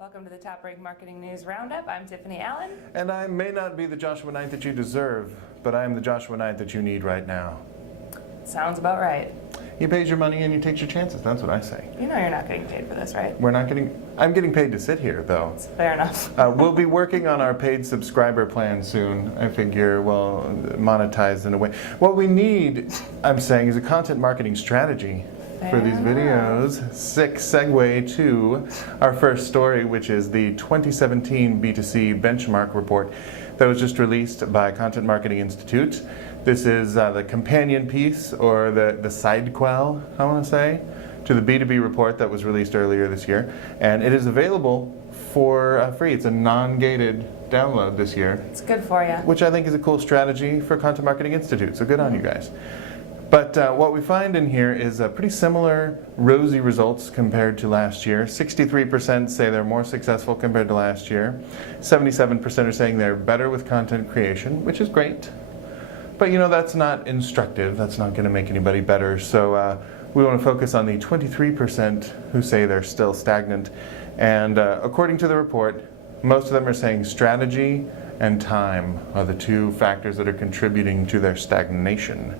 Welcome to the TopRank Marketing News Roundup. I'm Tiffani Allen. And I may not be the Joshua Knight that you deserve, but I am the Joshua Knight that you need right now. Sounds about right. You pays your money and you takes your chances. That's what I say. You know you're not getting paid for this, right? I'm getting paid to sit here, though. It's fair enough. We'll be working on our paid subscriber plan soon. I figure, well, monetized in a way. What we need, I'm saying, is a content marketing strategy for these videos. Sick segue to our first story, which is the 2017 B2C benchmark report that was just released by Content Marketing Institute. This is the companion piece, or the sidequel, I want to say, to the B2B report that was released earlier this year. And it is available for free. It's a non-gated download this year. It's good for you. Which I think is a cool strategy for Content Marketing Institute, so good on you guys. But what we find in here is pretty similar rosy results compared to last year. 63% say they're more successful compared to last year. 77% are saying they're better with content creation, which is great. But you know, that's not instructive. That's not going to make anybody better. So we want to focus on the 23% who say they're still stagnant. And according to the report, most of them are saying strategy and time are the two factors that are contributing to their stagnation.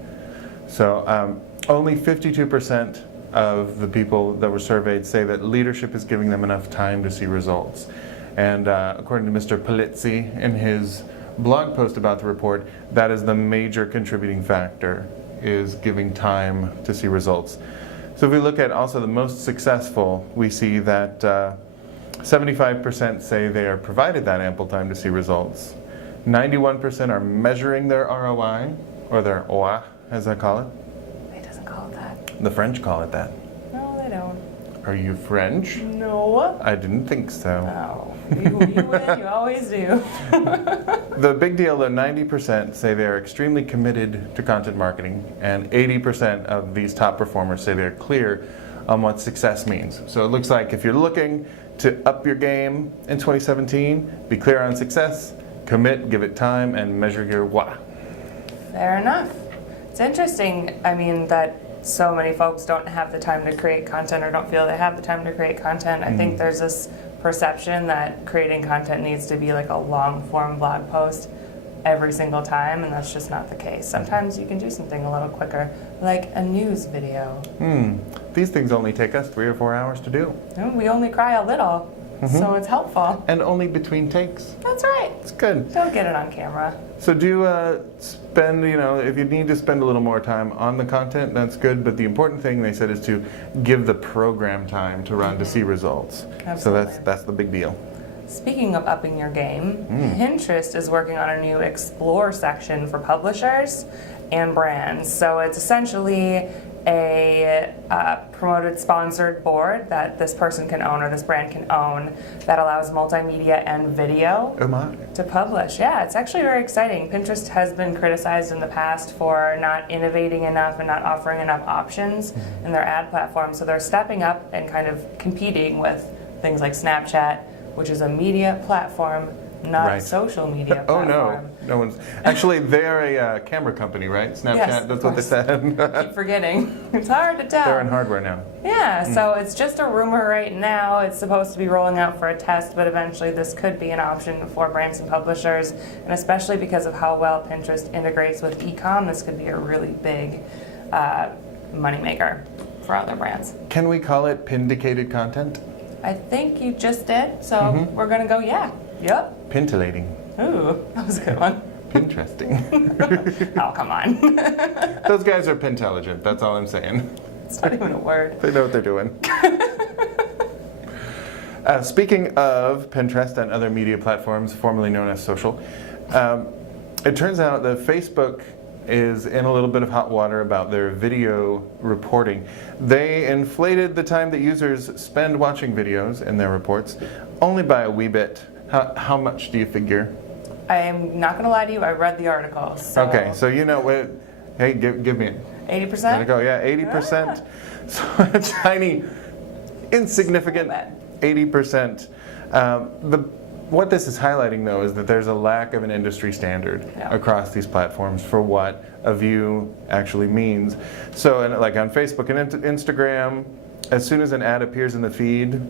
So only 52% of the people that were surveyed say that leadership is giving them enough time to see results. And according to Mr. Polizzi, in his blog post about the report, that is the major contributing factor, is giving time to see results. So if we look at also the most successful, we see that 75% say they are provided that ample time to see results. 91% are measuring their ROI, or their OA, as I call it. It doesn't call it that. The French call it that. No, they don't. Are you French? No. I didn't think so. No. You win, you always do. The big deal, though, 90% say they are extremely committed to content marketing, and 80% of these top performers say they're clear on what success means. So it looks like if you're looking to up your game in 2017, be clear on success, commit, give it time, and measure your why. Fair enough. It's interesting, I mean, that so many folks don't have the time to create content or don't feel they have the time to create content. I think there's this perception that creating content needs to be like a long-form blog post every single time, and that's just not the case. Sometimes you can do something a little quicker, like a news video. These things only take us 3 or 4 hours to do. And we only cry a little, so it's helpful. And only between takes. That's right. It's good. Don't get it on camera. So do spend, if you need to spend a little more time on the content, that's good. But the important thing, they said, is to give the program time to run to see results. Absolutely. So that's the big deal. Speaking of upping your game, Pinterest is working on a new Explore section for publishers and brands. So it's essentially a promoted sponsored board that this person can own or this brand can own that allows multimedia and video to publish. Yeah, it's actually very exciting. Pinterest has been criticized in the past for not innovating enough and not offering enough options in their ad platform. So they're stepping up and kind of competing with things like Snapchat, which is a media platform, not a social media platform. Oh no one's. Actually, they're a camera company, right? Snapchat, yes, that's what they said. Keep forgetting. It's hard to tell. They're in hardware now. Yeah, so it's just a rumor right now. It's supposed to be rolling out for a test, but eventually this could be an option for brands and publishers, and especially because of how well Pinterest integrates with e-com, this could be a really big moneymaker for other brands. Can we call it pindicated content? I think you just did, so we're going to go, yeah. Yep. Pintillating. Ooh, that was a good one. Interesting. Oh, come on. Those guys are pintelligent, that's all I'm saying. It's not even a word. They know what they're doing. Speaking of Pinterest and other media platforms formerly known as social, it turns out that Facebook is in a little bit of hot water about their video reporting. They inflated the time that users spend watching videos in their reports only by a wee bit. How much do you figure? I am not going to lie to you, I read the article. So. Okay, so you know what, hey, give me it. 80%? There you go, yeah, 80%. So a tiny, insignificant 80%. What this is highlighting, though, is that there's a lack of an industry standard across these platforms for what a view actually means. So, like on Facebook and Instagram, as soon as an ad appears in the feed,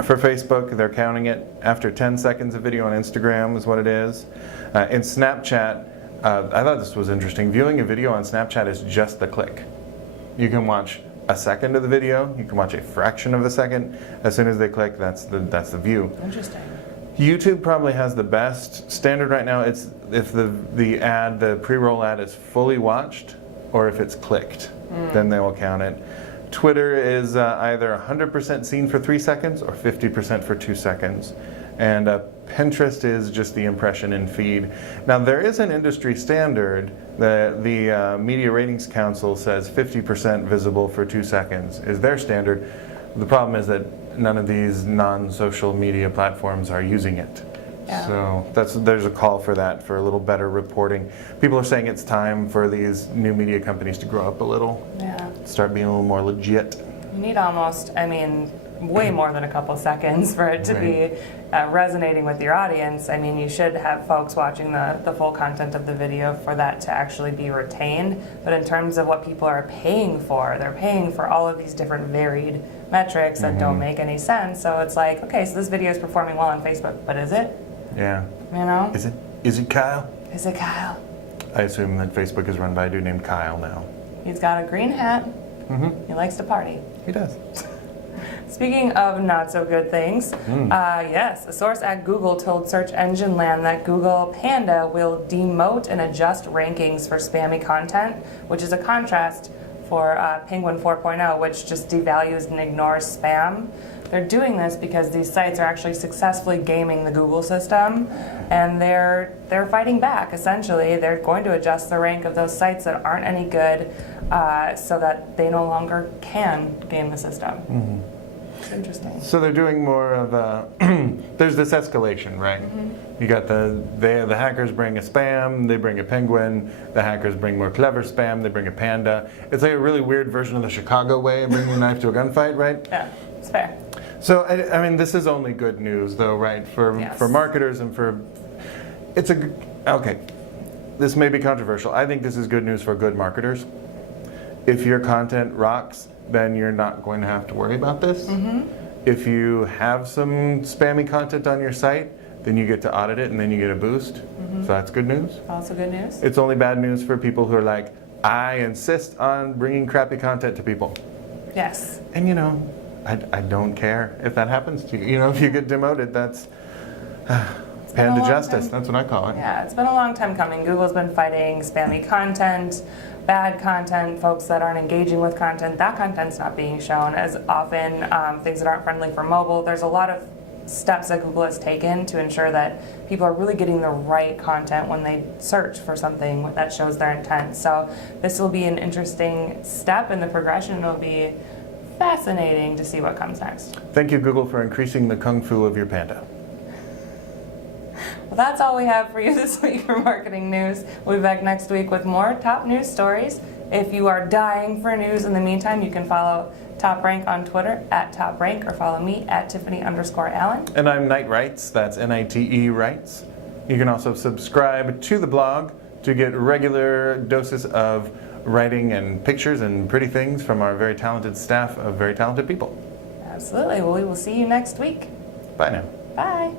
For Facebook, they're counting it after 10 seconds of video on Instagram is what it is. In Snapchat, I thought this was interesting. Viewing a video on Snapchat is just the click. You can watch a second of the video, you can watch a fraction of a second. As soon as they click, that's the view. Interesting. YouTube probably has the best standard right now. It's if the pre-roll ad is fully watched or if it's clicked, then they will count it. Twitter is either 100% seen for 3 seconds or 50% for 2 seconds. And Pinterest is just the impression in feed. Now there is an industry standard. The Media Ratings Council says 50% visible for 2 seconds is their standard. The problem is that none of these non-social media platforms are using it. Yeah. So there's a call for that, for a little better reporting. People are saying it's time for these new media companies to grow up a little. Yeah. Start being a little more legit. You need almost, way more than a couple seconds for it to be resonating with your audience. You should have folks watching the full content of the video for that to actually be retained. But in terms of what people are paying for, they're paying for all of these different varied metrics that don't make any sense. So it's like, okay, so this video is performing well on Facebook, but is it? Yeah. You know? Is it Kyle? Is it Kyle? I assume that Facebook is run by a dude named Kyle now. He's got a green hat. He likes to party. He does. Speaking of not so good things, yes, a source at Google told Search Engine Land that Google Panda will demote and adjust rankings for spammy content, which is a contrast for Penguin 4.0, which just devalues and ignores spam. They're doing this because these sites are actually successfully gaming the Google system, and they're fighting back, essentially. They're going to adjust the rank of those sites that aren't any good so that they no longer can game the system. It's interesting. So they're doing more of a, there's this escalation, right? You got the hackers bring a spam, they bring a penguin, the hackers bring more clever spam, they bring a panda. It's like a really weird version of the Chicago way of bringing a knife to a gunfight, right? Yeah, it's fair. So, this is only good news, though, right? For marketers and okay, this may be controversial. I think this is good news for good marketers. If your content rocks, then you're not going to have to worry about this. If you have some spammy content on your site, then you get to audit it and then you get a boost. So that's good news. Also good news. It's only bad news for people who are like, I insist on bringing crappy content to people. Yes. And I don't care if that happens to you. If you get demoted, that's panda justice. That's what I call it. Yeah, it's been a long time coming. Google's been fighting spammy content, bad content, folks that aren't engaging with content. That content's not being shown as often, things that aren't friendly for mobile. There's a lot of steps that Google has taken to ensure that people are really getting the right content when they search for something that shows their intent. So this will be an interesting step in the progression. It'll be fascinating to see what comes next. Thank you, Google, for increasing the kung fu of your panda. Well, that's all we have for you this week for marketing news. We'll be back next week with more top news stories. If you are dying for news in the meantime, you can follow TopRank on Twitter at TopRank or follow me at Tiffani_Allen. And I'm Nite Writes, that's Nite Writes. You can also subscribe to the blog to get regular doses of writing and pictures and pretty things from our very talented staff of very talented people. Absolutely. Well, we will see you next week. Bye now. Bye.